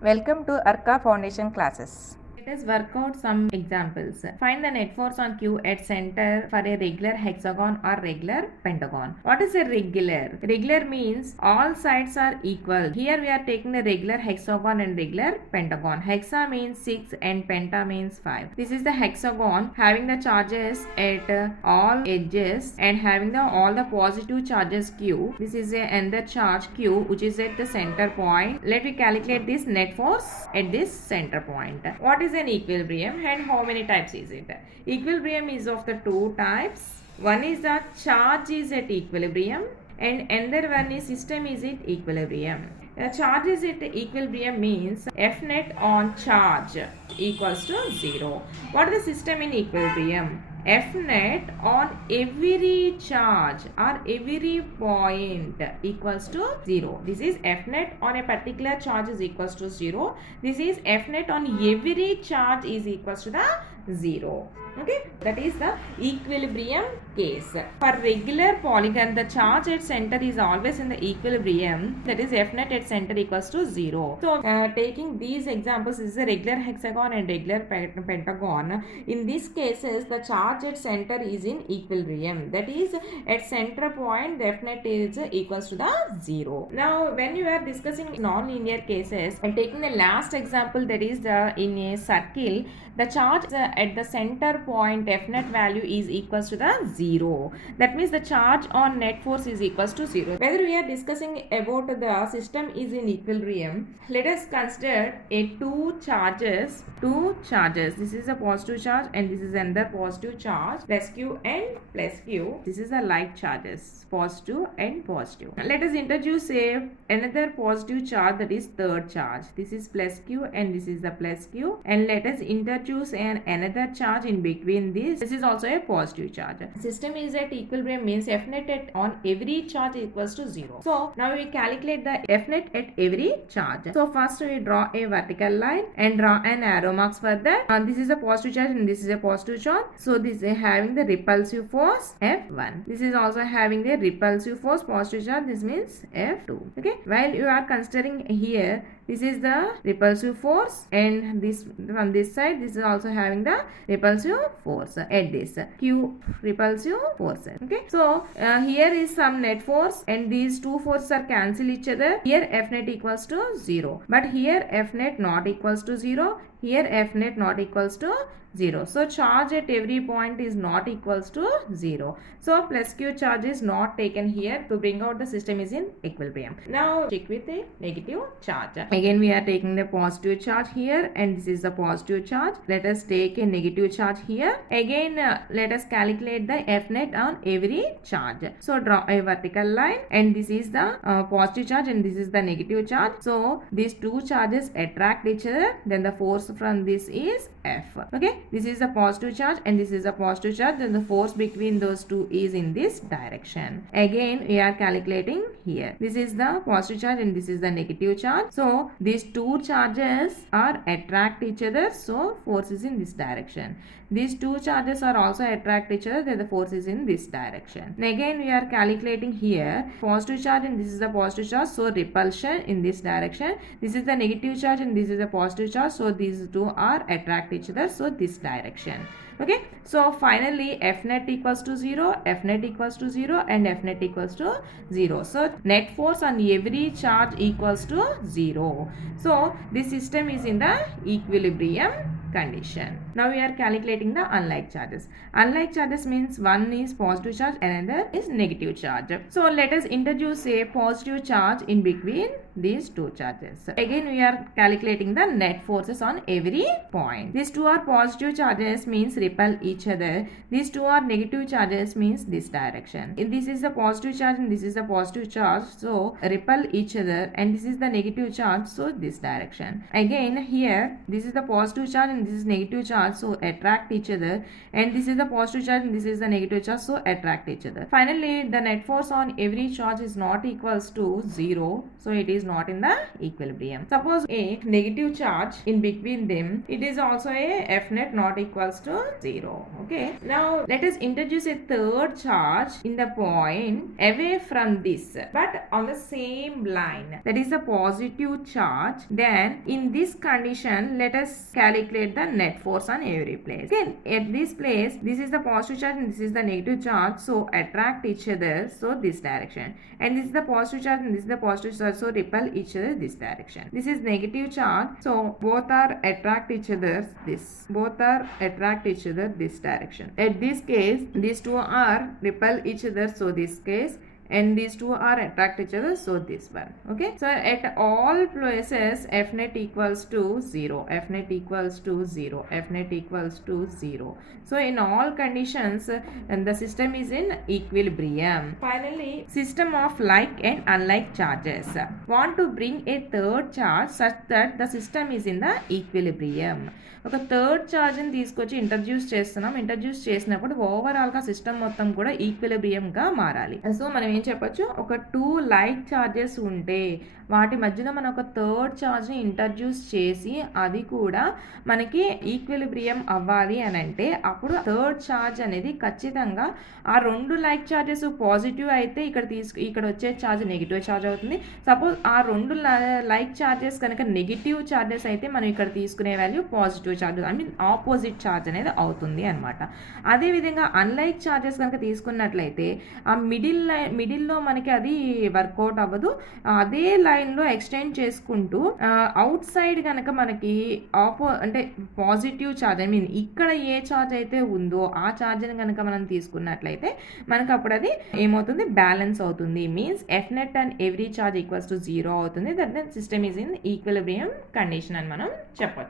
Welcome to Arka Foundation classes. Let us work out some examples. Find the net force on Q at center for a regular hexagon or regular pentagon. What is a regular? Regular means all sides are equal. Here we are taking the regular hexagon and regular pentagon. Hexa means 6 and penta means 5. This is the hexagon having the charges at all edges and having all the positive charges Q. This is another charge Q which is at the center point. Let me calculate this net force at this center point. What is an equilibrium and how many types is it? Equilibrium is of the two types. One is the charge is at equilibrium and another one is system is at equilibrium. Charge is at equilibrium means F net on charge equals to 0. What is the system in equilibrium? F net on every charge or every point equals to 0. This is F net on a particular charge is equals to 0. This is F net on every charge is equals to the 0. Okay, that is the equilibrium case. For regular polygon, the charge at center is always in the equilibrium. That is F net at center equals to 0. So, taking these examples, this is a regular hexagon and regular pentagon. In these cases, the charge at center is in equilibrium. That is, at center point, the F net is equals to the 0. Now, when you are discussing non-linear cases, and taking the last example, that is in a circle, the charge at the center point F net value is equals to the 0. That means the charge on net force is equals to 0. Whether we are discussing about the system is in equilibrium, let us consider a two charges. This is a positive charge and this is another positive charge, plus Q and plus Q. This is the like charges, positive and positive. Let us introduce another positive charge, that is third charge. This is plus Q and this is the plus Q, and let us introduce another charge in between this. This is also a positive charge. System is at equilibrium means F net on every charge equals to 0. So now we calculate the F net at every charge. So first we draw a vertical line and draw an arrow marks for that. This is a positive charge and this is a positive charge. So this is having the repulsive force F1. This is also having the repulsive force positive charge. This means F2. Okay. While you are considering here, this is the repulsive force and this from this side, this is also having the repulsive force at this Q repulsive force. Okay. So here is some net force and these two forces are cancel each other. Here F net equals to 0. But here F net not equals to 0. Here F net not equals to 0. So charge at every point is not equals to 0. So plus Q charge is not taken here to bring out the system is in equilibrium. Now check with a negative charge. Again we are taking the positive charge here and this is the positive charge. Let us take a negative charge here. Again let us calculate the F net on every charge. So draw a vertical line and this is the positive charge and this is the negative charge. So these two charges attract each other. Then the force from this is F. Okay, this is a positive charge and this is a positive charge. Then the force between those two is in this direction. Again we are calculating here. This is the positive charge and this is the negative charge. So these two charges are attract each other. So force is in this direction. These two charges are also attract each other. Then the force is in this direction. And again we are calculating here positive charge and this is the positive charge. So repulsion in this direction. This is the negative charge and this is the positive charge. So these two are attract each other. So this direction. Okay. So finally F net equals to 0, F net equals to 0 and F net equals to 0. So net force on every charge equals to 0. So this system is in the equilibrium condition. Now we are calculating the unlike charges. Unlike charges means one is positive charge and another is negative charge. So let us introduce a positive charge in between these two charges. Again we are calculating the net forces on every point. These two are positive charges means repel each other. These two are negative charges means this direction. If this is the positive charge and this is the positive charge, so repel each other, and this is the negative charge, so this direction. Again here this is the positive charge and this is negative charge, so attract each other, and this is the positive charge and this is the negative charge, so attract each other. Finally the net force on every charge is not equals to 0, so it is not in the equilibrium. Suppose a negative charge in between them, it is also a F net not equals to 0. Okay, now let us introduce a third charge in the point away from this but on the same line, that is the positive charge. Then in this condition, let us calculate the net force on every place. Okay, at this place, this is the positive charge and this is the negative charge, so attract each other, so this direction, and this is the positive charge and this is the positive charge, so repel each other this direction. This is negative charge, so both are attract each other this direction. At this case, these two are repel each other, so this case, and these two are attract each other, so this one. Okay, so at all places F net equals to 0, F net equals to 0, F net equals to 0. So in all conditions and the system is in equilibrium. Finally, system of like and unlike charges. Want to bring a third charge such that the system is in the equilibrium. ఒక third ఛార్జ్ని తీసుకొచ్చి introduce చేసినప్పుడు ఓవరాల్గా system మొత్తం కూడా ఈక్విలిబ్రియంగా మారాలి. So మనం ఏం చెప్పొచ్చు, ఒక 2 లైక్ ఛార్జెస్ ఉంటే వాటి మధ్యలో మనం ఒక థర్డ్ ఛార్జ్ని ఇంట్రడ్యూస్ చేసి అది కూడా మనకి ఈక్విలిబ్రియం అవ్వాలి అని అంటే అప్పుడు థర్డ్ ఛార్జ్ అనేది ఖచ్చితంగా ఆ 2 లైక్ ఛార్జెస్ పాజిటివ్ అయితే ఇక్కడ వచ్చే ఛార్జ్ నెగిటివ్ ఛార్జ్ అవుతుంది. సపోజ్ ఆ 2 లైక్ ఛార్జెస్ కనుక నెగిటివ్ ఛార్జెస్ అయితే మనం ఇక్కడ తీసుకునే value positive charge, I mean opposite charge అనేది అవుతుంది అనమాట. అదేవిధంగా అన్లైక్ ఛార్జెస్ కనుక తీసుకున్నట్లయితే ఆ మిడిల్లో మనకి అది వర్కౌట్ అవ్వదు. అదే లైన్లో ఎక్స్టెండ్ చేసుకుంటూ అవుట్ సైడ్ కనుక మనకి అంటే పాజిటివ్ ఛార్జ్, ఐ మీన్ ఇక్కడ ఏ ఛార్జ్ అయితే ఉందో ఆ ఛార్జ్ని కనుక మనం తీసుకున్నట్లయితే మనకు అప్పుడు అది ఏమవుతుంది, బ్యాలెన్స్ అవుతుంది. Means F net and every charge equals to 0 అవుతుంది. That system is in equilibrium condition అని మనం చెప్పొచ్చు.